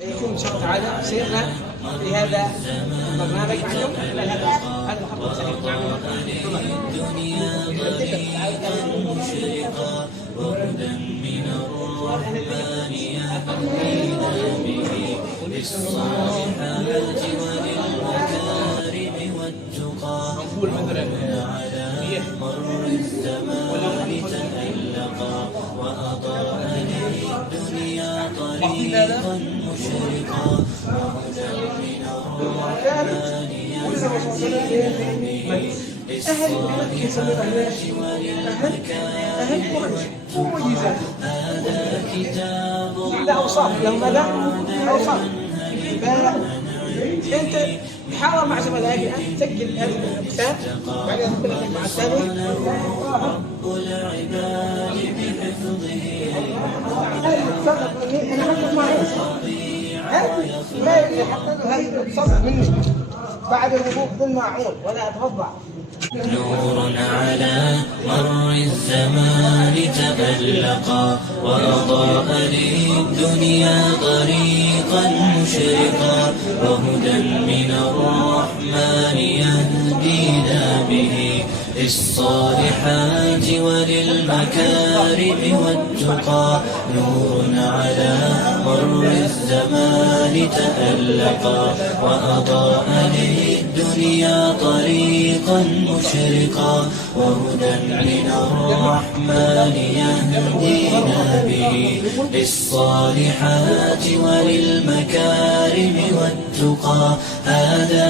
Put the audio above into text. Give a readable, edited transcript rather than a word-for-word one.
يكون إن شاء الله تعالى سيرنا في هذا البرنامج معكم خلال هذا الخط السريع نقول مثلا مر الزمان تألقا وأضاء للدنيا طريقا مشرقا هذا كتاب لا أوصاف لهم ماذا؟ أوصاف أنت تحاول مع زملائك أن تسجل هذه الأقسام بعدين تدخل مع الثاني رب العباد بحفظه أنا حتى ما هذه الصدق مني بعد الوضوء بالماعون ولا أتوضأ. نور على مر الزمان تألقا وأضاء للدنيا طريقا مشرقا وهدى من الرحمن يهدينا به للصالحات وللمكارم والتقى. نور على مر الزمان تألقا وأضاء للدنيا طريقا مشرقا وهدى من الرحمن يهدينا به للصالحات وللمكارم والتقى. هذا